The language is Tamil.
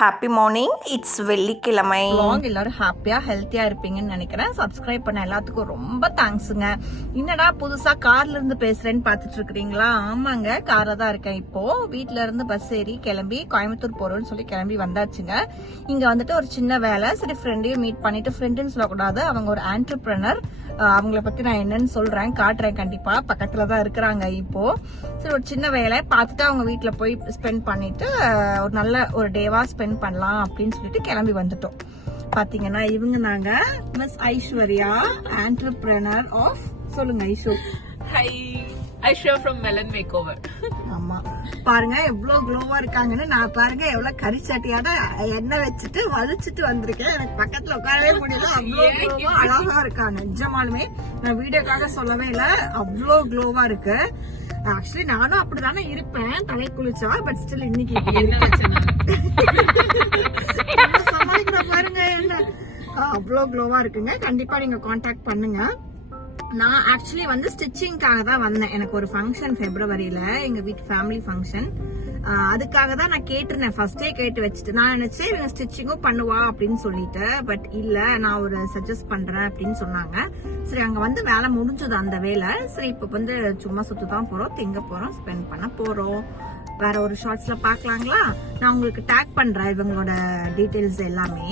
ஹாப்பி மார்னிங், இட்ஸ் வெள்ளிக்கிழமை. எல்லாரும் ஹாப்பியா ஹெல்த்தியா இருப்பீங்கன்னு நினைக்கிறேன். சப்ஸ்கிரைப் பண்ண எல்லாத்துக்கும் ரொம்ப தேங்க்ஸுங்க. என்னடா புதுசா கார்ல இருந்து பேசுறேன்னு பாத்துட்டு இருக்கிறீங்களா? ஆமாங்க, கார்ல தான் இருக்கேன். இப்போ வீட்ல இருந்து பஸ் ஏறி கிளம்பி கோயம்புத்தூர் போறோம்னு சொல்லி கிளம்பி வந்தாச்சுங்க. இங்க வந்துட்டு ஒரு சின்ன வேலை, சரி ஃப்ரெண்டையும் மீட் பண்ணிட்டு, ஃப்ரெண்டுன்னு சொல்லக்கூடாது, அவங்க ஒரு ஆண்டர்பிரனர். அவங்கள பத்தி நான் என்னன்னு சொல்றேன், காட்டுறேன். கண்டிப்பா பக்கத்துலதான் இருக்கிறாங்க. இப்போ சரி ஒரு சின்ன வேலை பார்த்துட்டு அவங்க வீட்டுல போய் ஸ்பெண்ட் பண்ணிட்டு ஒரு நல்ல ஒரு டேவா ஸ்பெண்ட் பண்ணலாம் அப்படின்னு சொல்லிட்டு கிளம்பி வந்துட்டோம். பாத்தீங்கன்னா இவங்க நாங்க மிஸ் ஐஸ்வர்யா, ஆண்டர்பிரனர் ஆஃப், சொல்லுங்க Aishu. Hi, Aishwarya from Melon Makeover. ஆமா, பாருங்க எவ்வளவு க்ளோவா இருக்காங்கன்னு. நான் பாருங்க எவ்வளவு கரிச்சட்டியான எண்ணெய் வச்சுட்டு வலிச்சுட்டு வந்திருக்கேன். எனக்கு பக்கத்துல உட்காரவே முடியல, அவ்வளவு க்ளோவா அழகா இருக்காங்க. நிஜமாலுமே நான் வீடியோக்காக சொல்லவே இல்ல, அவ்வளவு க்ளோவா இருக்கு. ஆக்சுவலி நானும் அப்படிதானே இருப்பேன் தலை குளிச்சா, பட் ஸ்டில் இன்னைக்கு சமாளிக்கிற பாருங்க என்ன அவ்வளவு க்ளோவா இருக்குங்க. கண்டிப்பா நீங்க கான்டாக்ட் பண்ணுங்க. நான் ஆக்சுவலி வந்து ஸ்டிச்சிங்காக தான் வந்தேன். எனக்கு ஒரு ஃபங்க்ஷன் பிப்ரவரியில, எங்க வீட்டு ஃபேமிலி ஃபங்க்ஷன். அதுக்காக தான் நான் கேட்டிருந்தேன், ஃபர்ஸ்டே கேட்டு வச்சுட்டு. நான் நினைச்சேன் இவங்க ஸ்டிச்சிங்கும் பண்ணுவா அப்படின்னு சொல்லிட்டு, பட் இல்ல, நான் ஒரு சஜஸ்ட் பண்றேன் அப்படின்னு சொன்னாங்க. சரி, அங்க வந்து வேலை முடிஞ்சது அந்த வேலை. சரி, இப்ப வந்து சும்மா சுத்து தான் போறோம், திங்க போறோம், ஸ்பெண்ட் பண்ண போறோம். வேற ஒரு ஷார்ட்ஸ்ல பாக்கலாங்களா? நான் உங்களுக்கு டேக் பண்றேன் இவங்களோட டீடைல்ஸ் எல்லாமே.